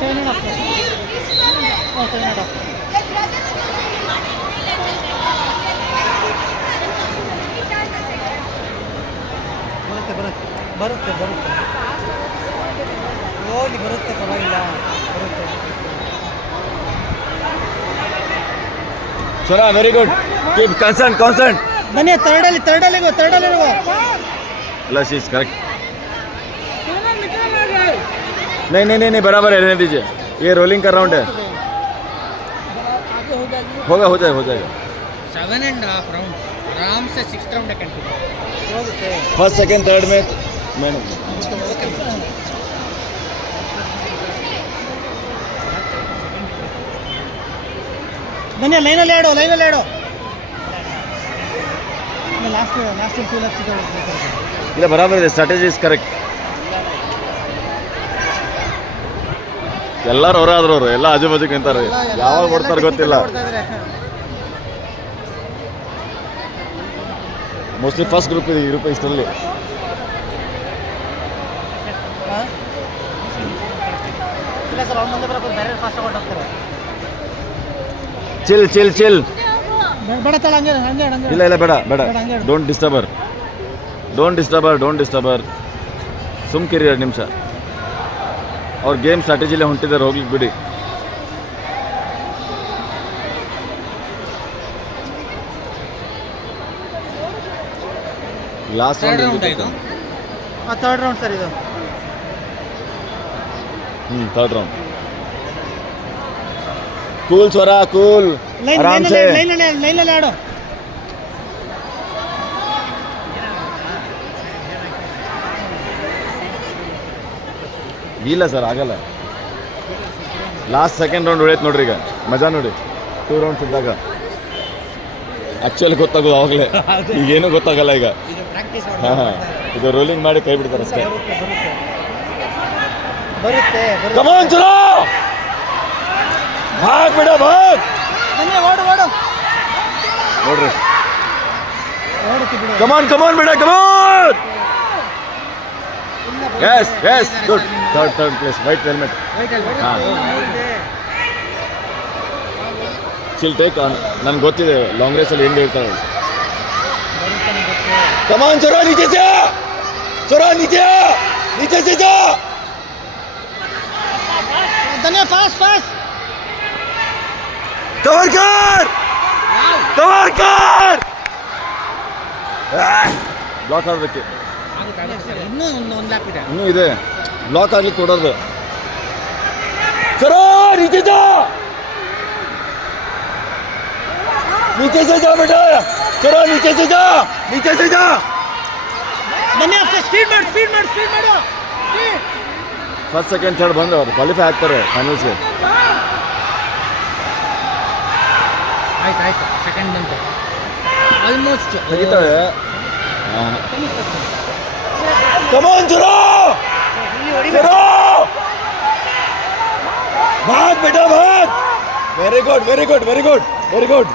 7.5. Oh, 7.5. ಬರುತ್ತೆ ಹೋಗಿ ಬರುತ್ತೆ, ಪರವಾಗಿಲ್ಲ ಬರುತ್ತೆ. Sona, very good. Keep constant. ಬನ್ನಿ, ಥರ್ಡಲ್ಲಿ Allah, she is correct. नहीं बराबर है, रहने दीजिए. ये रोलिंग का राउंड है. होगा, हो जाएगा. 7.5 राउंड आराम से. 6th round continue. First second third में मैंने ಬನ್ನಿ, ಲೈನಲ್ಲಿ ಆಡೋ. ಲಾಸ್ಟ್ 2 laps ಇಲ್ಲ, ಬರಾಬರ್ ಇದೆ. Strategy is correct. ಎಲ್ಲರೂ ಅವರಾದ್ರು ಎಲ್ಲ ಆಜು ಬಾಜು ನಿಂತಾರೆ. ಯಾವಾಗ ಬರ್ತಾರೆ ಗೊತ್ತಿಲ್ಲ. ಮೋಸ್ಟ್ಲಿ ಫಸ್ಟ್ ಗ್ರೂಪ್ ಇದೆ ಈ ಗ್ರೂಪ್ ಇಷ್ಟರಲ್ಲಿ. ಚಿಲ್ ಇಲ್ಲ ಬೇಡ. ಡೋಂಟ್ ಡಿಸ್ಟರ್ಬರ್. ಸುಮ್ಕಿರಿ 2 ನಿಮಿಷ. ಅವ್ರ ಗೇಮ್ ಸ್ಟ್ರಾಟಜಿಲೇ ಹೊಂಟಿದ್ದಾರೆ, ಹೋಗ್ಲಿಕ್ಕೆ ಬಿಡಿ. ಲಾಸ್ಟ್ ರೌಂಡ್ ಇದು. ಥರ್ಡ್ ರೌಂಡ್ ಸರ್ ಇದು. Third round. ಕೂಲ್ ಸ್ವರ, ಕೂಲ್. ಆರಾಮ್ ಸೆ ಲೈನಲ್ಲಿ ಆಡೋ. ಇಲ್ಲ ಸರ್, ಆಗಲ್ಲ. ಲಾಸ್ಟ್ ಸೆಕೆಂಡ್ ರೌಂಡ್ ಹೊಡೆಯತ್ ನೋಡ್ರಿ. ಈಗ ಮಜಾ ನೋಡಿ. 2 ರೌಂಡ್ಸ್ ಇದ್ದಾಗ ಆಕ್ಚುಲಿ ಗೊತ್ತಾಗೋದು ಅವಾಗಲೇ. ಈಗೇನು ಗೊತ್ತಾಗಲ್ಲ ಈಗ. ಇದು ರೋಲಿಂಗ್ ಮಾಡಿ ಕೈ ಬಿಡ್ತಾರೆ ಅಷ್ಟೇ. ಬರುತ್ತೆ. ಕಮಾನ್ ಚಲೋ, ಭಾಗ್ ಬಿಡ, ಭಾಗ್. ಓಡು ನೋಡ್ರಿ. ಬಿಡು. ಕಮಾನ್ ಬಿಡ, come on. Yes good. Third place. White helmet. Chill take on. ನನ್ಗೆ ಗೊತ್ತಿದೆ ಲಾಂಗ್ ರೇಸಲ್ಲಿ ಹೆಂಗೆ ಇರ್ತಾರೆ. कमान छोरा, नीचे से जा. धन्य फास्ट. कवर कर. ಬ್ಲಾಕ್ ಆಡೋದಕ್ಕೆ ಇನ್ನೂ ಇದೆ. ಬ್ಲಾಕ್ ಆಗ್ಲಿಕ್ಕೆ ಕೊಡೋದು. छोरा, नीचे से जा बेटा. छोरा, नीचे से जा. धन्य स्पीड मारो. ಫಸ್ಟ್ ಸೆಕೆಂಡ್ ಥರ್ಡ್ ಬಂದು ಅವ್ರು ಕ್ವಾಲಿಫೈ ಆಗ್ತಾರೆ ಫೈನಲ್ಸ್ಗೆ. ಆಯ್ತು. ಸೆಕೆಂಡ್ ಬಂತು ಆಲ್ಮೋಸ್ಟ್ ತೆಗಿತಾಳೆ. ಕಮಾನ್ ಚಲೋ, ಭಾಗ್ ಬೇಟಾ, ಭಾಗ್. Very good.